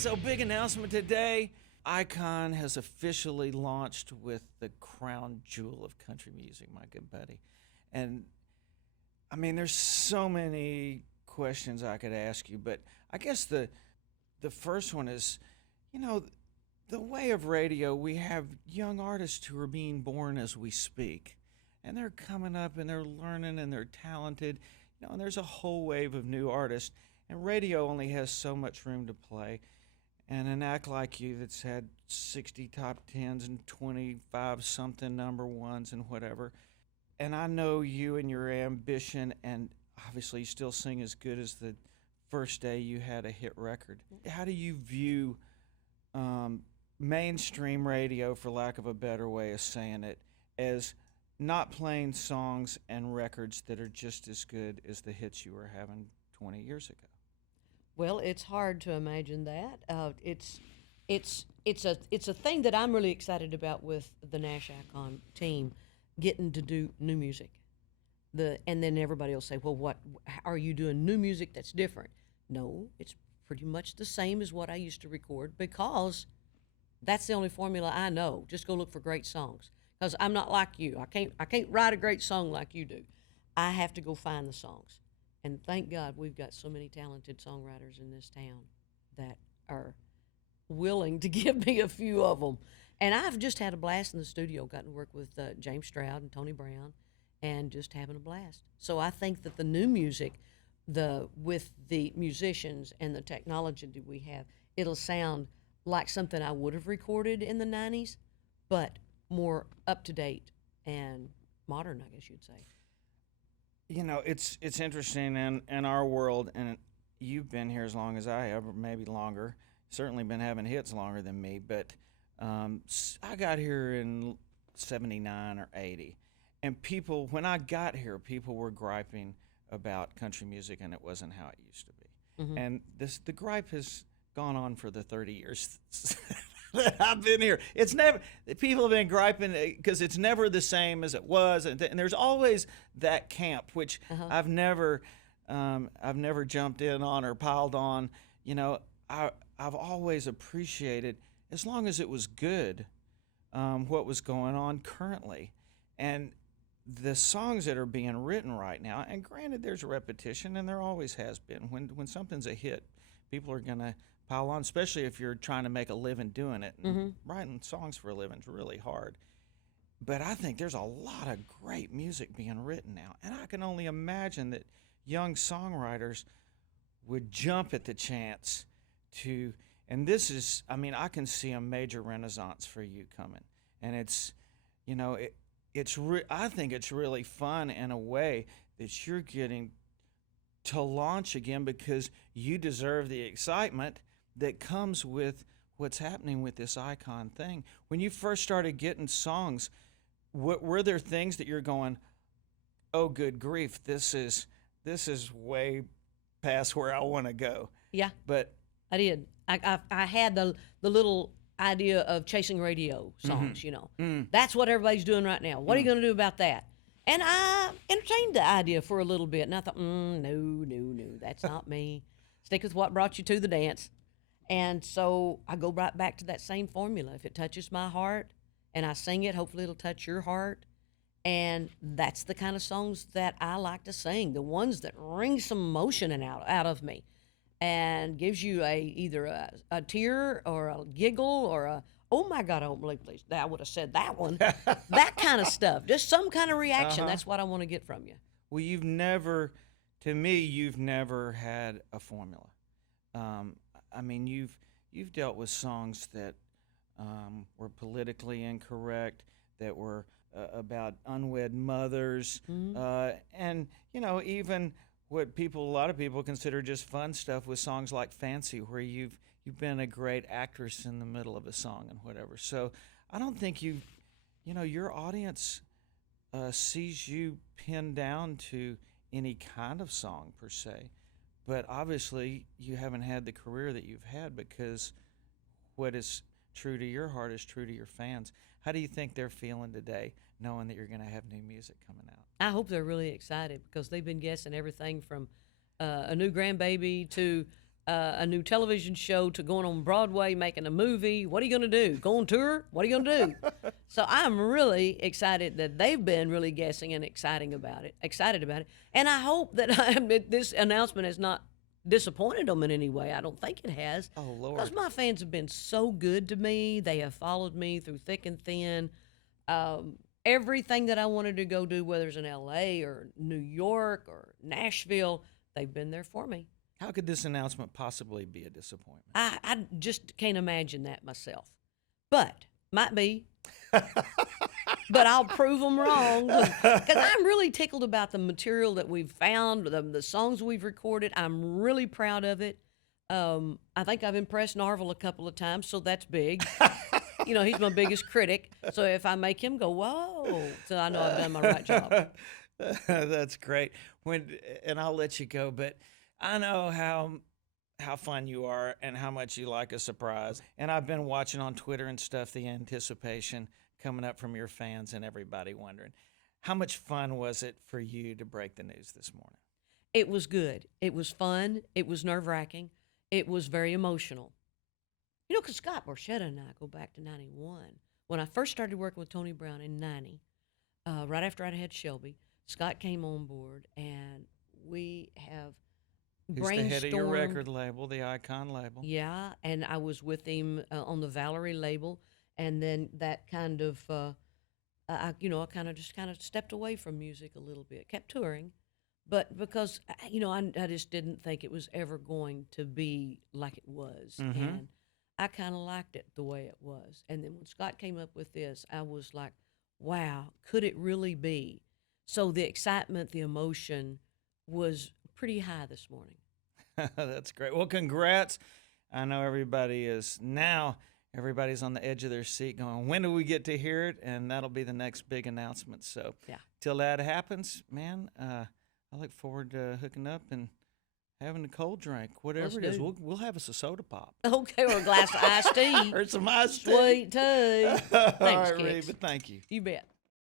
So, big announcement today. Icon has officially launched with the crown jewel of country music, my good buddy. And I mean, there's so many questions I could ask you, but I guess the first one is, you know, the way of radio, we have young artists who are being born as we speak. And they're coming up and they're learning and they're talented. And there's a whole wave of new artists. And radio only has so much room to play. And an act like you that's had 60 top tens and 25 something number ones and whatever. And I know you and your ambition, and obviously you still sing as good as the first day you had a hit record. How do you view mainstream radio, for lack of a better way of saying it, as not playing songs and records that are just as good as the hits you were having 20 years ago? Well, it's hard to imagine that. It's a thing that I'm really excited about with the NASH Icon team, getting to do new music. And then everybody will say, well, what are you doing new music that's different? No, it's pretty much the same as what I used to record, because that's the only formula I know. Just go look for great songs, because I'm not like you. I can't write a great song like you do. I have to go find the songs. And thank God we've got so many talented songwriters in this town that are willing to give me a few of them. And I've just had a blast in the studio, gotten to work with James Stroud and Tony Brown, and just having a blast. So I think that the new music, with the musicians and the technology that we have, it'll sound like something I would have recorded in the 90s, but more up-to-date and modern, I guess you'd say. It's interesting in our world, and you've been here as long as I have, or maybe longer. Certainly been having hits longer than me, but I got here in 79 or 80. And when I got here, people were griping about country music, and it wasn't how it used to be. Mm-hmm. And the gripe has gone on for the 30 years that I've been here. People have been griping because it's never the same as it was, and there's always that camp, which I've never jumped in on or piled on. I've always appreciated, as long as it was good, what was going on currently. And the songs that are being written right now, and granted there's repetition, and there always has been. When something's a hit, people are going to pile on, especially if you're trying to make a living doing it. And writing songs for a living is really hard. But I think there's a lot of great music being written now. And I can only imagine that young songwriters would jump at the chance to, and this is, I can see a major renaissance for you coming. And I think it's really fun in a way that you're getting to launch again, because you deserve the excitement that comes with what's happening with this Icon thing. When you first started getting songs, were there things that you're going, oh, good grief, this is way past where I want to go? Yeah, but I did. I had the little idea of chasing radio songs. That's what everybody's doing right now. What are you going to do about that? And I entertained the idea for a little bit, and I thought, no, that's not me. Stick with what brought you to the dance. And so I go right back to that same formula. If it touches my heart and I sing it, hopefully it'll touch your heart. And that's the kind of songs that I like to sing, the ones that wring some emotion out of me and gives you either a tear or a giggle or a, oh my God, I don't believe please. I would have said that one. That kind of stuff. Just some kind of reaction. That's what I want to get from you. Well, you've never had a formula. You've dealt with songs that were politically incorrect, that were about unwed mothers, and even what a lot of people consider just fun stuff, with songs like Fancy, where you've been a great actress in the middle of a song and whatever. So I don't think your audience sees you pinned down to any kind of song per se. But obviously you haven't had the career that you've had, because what is true to your heart is true to your fans. How do you think they're feeling today, knowing that you're going to have new music coming out? I hope they're really excited, because they've been guessing everything from a new grandbaby to a new television show to going on Broadway, making a movie. What are you going to do? Go on tour? What are you going to do? So I'm really excited that they've been really guessing and excited about it. And I hope that this announcement has not disappointed them in any way. I don't think it has. Oh, Lord. Because my fans have been so good to me. They have followed me through thick and thin. Everything that I wanted to go do, whether it's in L.A. or New York or Nashville, they've been there for me. How could this announcement possibly be a disappointment? I just can't imagine that myself. But, might be. But I'll prove them wrong. Because I'm really tickled about the material that we've found, the songs we've recorded. I'm really proud of it. I think I've impressed Narvel a couple of times, so that's big. You know, he's my biggest critic. So if I make him go, whoa, so I know I've done my right job. That's great. And I'll let you go, but I know how fun you are and how much you like a surprise. And I've been watching on Twitter and stuff the anticipation coming up from your fans and everybody wondering. How much fun was it for you to break the news this morning? It was good. It was fun. It was nerve-wracking. It was very emotional. You know, because Scott Borchetta and I go back to 91. When I first started working with Tony Brown in 90, right after I'd had Shelby, Scott came on board, and we have He's the head of your record label, the Icon label. Yeah, and I was with him on the Valerie label, and then that kind of, I kind of stepped away from music a little bit, kept touring, but because, I just didn't think it was ever going to be like it was, and I kind of liked it the way it was. And then when Scott came up with this, I was like, wow, could it really be? So the excitement, the emotion was pretty high this morning. That's great. Well, congrats. I know everybody's on the edge of their seat going, when do we get to hear it? And that'll be the next big announcement. So till that happens, man, I look forward to hooking up and having a cold drink, whatever it is. We'll have us a soda pop. Okay, or a glass of iced tea. Or some iced tea. Sweet tea. Thanks, All right, Kix. Reba, thank you. You bet.